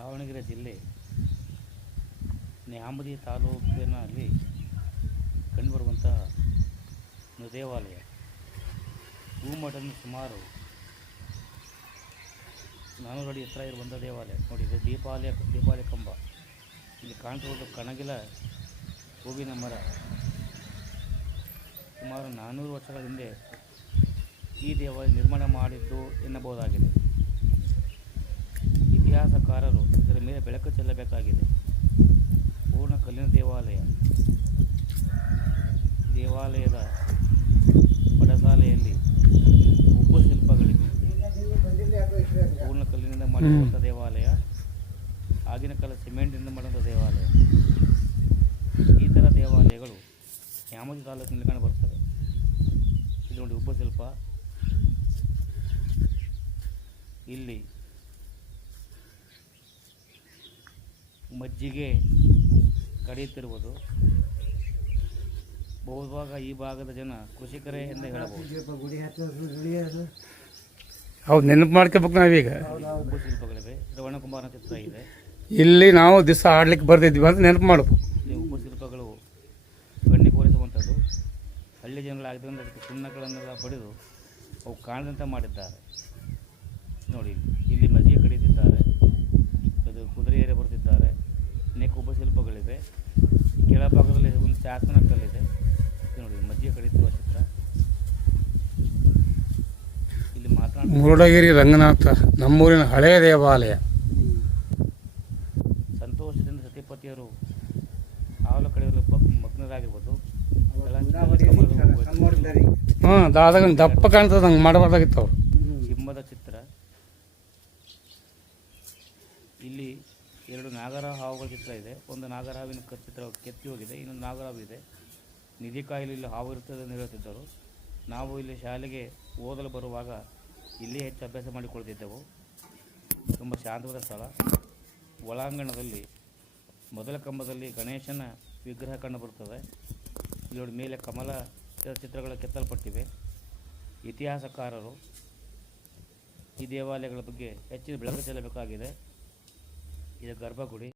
ದಾವಣಗೆರೆ ಜಿಲ್ಲೆ ನ್ಯಾಮತಿ ತಾಲೂಕಿನಲ್ಲಿ ಕಂಡುಬರುವಂಥ ದೇವಾಲಯ. ಭೂಮಠದಿಂದ ಸುಮಾರು 400 ಅಡಿ ಎತ್ತರ ಇರುವಂಥ ದೇವಾಲಯ. ನೋಡಿ, ಇದು ದೀಪಾವಳಿ ಕಂಬ. ಇಲ್ಲಿ ಕಾಣ್ತಿರೋದು ಕಣಗಿಲ ಹೂವಿನ ಮರ. ಸುಮಾರು 400 ವರ್ಷಗಳ ಹಿಂದೆ ಈ ದೇವಾಲಯ ನಿರ್ಮಾಣ ಮಾಡಿದ್ದು ಎನ್ನಬಹುದಾಗಿದೆ. ಇತಿಹಾಸಕಾರರು ಇದರ ಮೇಲೆ ಬೆಳಕು ಚೆಲ್ಲಬೇಕಾಗಿದೆ. ಪೂರ್ಣ ಕಲ್ಲಿನ ದೇವಾಲಯದ ಪಡಸಾಲೆಯಲ್ಲಿ ಉಬ್ಬು ಶಿಲ್ಪಗಳಿವೆ. ಪೂರ್ಣ ಕಲ್ಲಿನಿಂದ ಮಾಡಿರುವಂಥ ದೇವಾಲಯ, ಆಗಿನ ಕಾಲ ಸಿಮೆಂಟಿನಿಂದ ಮಾಡಿರುವಂಥ ದೇವಾಲಯ. ಈ ಥರ ದೇವಾಲಯಗಳು ನ್ಯಾಮತಿ ತಾಲೂಕಿನಲ್ಲಿ ಕಂಡುಬರ್ತವೆ. ಇದು ನೋಡಿ, ಉಬ್ಬು ಶಿಲ್ಪ. ಇಲ್ಲಿ ಮಜ್ಜಿಗೆ ಕಡಿಯುತ್ತಿರುವುದು. ಬಹುಭಾಗ ಈ ಭಾಗದ ಜನ ಕೃಷಿಕರೇ ಎಂದು ಹೇಳಬಹುದು. ಹೌದು, ನೆನಪು ಮಾಡ್ಕೋಬೇಕು ನಾವೀಗ. ಉಬ್ಬು ಶಿಲ್ಪಗಳಿವೆ. ಶ್ರವಣಕುಮಾರನ ಚಿತ್ರ ಇದೆ. ಇಲ್ಲಿ ನಾವು ದಿವಸ ಆಡ್ಲಿಕ್ಕೆ ಬರ್ತಿದ್ವಿ ಅಂತ ನೆನಪು ಮಾಡಬೇಕು. ಈ ಉಬ್ಬು ಶಿಲ್ಪಗಳು ಕಣ್ಣಿಗೆ ಹೋಲಿಸುವಂಥದ್ದು. ಹಳ್ಳಿ ಜನಗಳಾಗಿದ್ದರಿಂದ ಅದಕ್ಕೆ ಸುಣ್ಣಗಳನ್ನೆಲ್ಲ ಬಡಿದು ಅವು ಕಾಣದಂತೆ ಮಾಡಿದ್ದಾರೆ. ನೋಡಿ, ಇಲ್ಲಿ ಮಜ್ಜಿಗೆ ಕಡಿಯುತ್ತಿದ್ದಾರೆ. ಅದು ಕುದುರೆ ಏರಿ ಬರುತ್ತಿದ್ದಾರೆ. ಅನೇಕ ಉಬ್ಬು ಶಿಲ್ಪಗಳಿವೆ. ಕೆಳಭಾಗದಲ್ಲಿ ಒಂದು ಶಾಸನ ಕಲ್ಲಿದೆ. ನೋಡಿ, ಮಜ್ಜಿಗೆ ಕಡಿಯುತ್ತಿರುವ ಚಿತ್ರ. ಇಲ್ಲಿ ಮುರುಡಗಿರಿ ರಂಗನಾಥ ನಮ್ಮೂರಿನ ಹಳೆಯ ದೇವಾಲಯ. ಸಂತೋಷದಿಂದ ಸತಿಪತಿಯರು ಹಾಲು ಕಳೆಯಲು ಮಗ್ನರಾಗಿರ್ಬೋದು. ದಾದಾಗ ದಪ್ಪ ಕಾಣ್ತದೆ, ಹಂಗೆ ಮಾಡಬಾರ್ದಾಗಿತ್ತು ಅವರು. ಸಿಂಹದ ಚಿತ್ರ. ಇಲ್ಲಿ 2 ನಾಗರ ಹಾವುಗಳ ಚಿತ್ರ ಇದೆ. ಒಂದು ನಾಗರ ಹಾವಿನ ಚಿತ್ರ ಕೆತ್ತಿ ಹೋಗಿದೆ, ಇನ್ನೊಂದು ನಾಗರ ಹಾವು ಇದೆ. ನಿಧಿ ಕಾಯಿಲೆ ಇಲ್ಲಿ ಹಾವು ಇರ್ತದೆ ಎಂದು ಹೇಳುತ್ತಿದ್ದರು. ನಾವು ಇಲ್ಲಿ ಶಾಲೆಗೆ ಓದಲು ಬರುವಾಗ ಇಲ್ಲಿ ಹೆಚ್ಚು ಅಭ್ಯಾಸ ಮಾಡಿಕೊಳ್ತಿದ್ದೆವು. ತುಂಬ ಶಾಂತವಾದ ಸ್ಥಳ. ಒಳಾಂಗಣದಲ್ಲಿ ಮೊದಲ ಕಂಬದಲ್ಲಿ ಗಣೇಶನ ವಿಗ್ರಹ ಕಂಡುಬರುತ್ತದೆ. ಇಲ್ಲಿ ಮೇಲೆ ಕಮಲ ಚಿತ್ರಗಳು ಕೆತ್ತಲ್ಪಟ್ಟಿವೆ. ಇತಿಹಾಸಕಾರರು ಈ ದೇವಾಲಯಗಳ ಬಗ್ಗೆ ಹೆಚ್ಚಿನ ಬೆಳಕು ಚೆಲ್ಲಬೇಕಾಗಿದೆ. ಇದು ಗರ್ಭಗುಡಿ.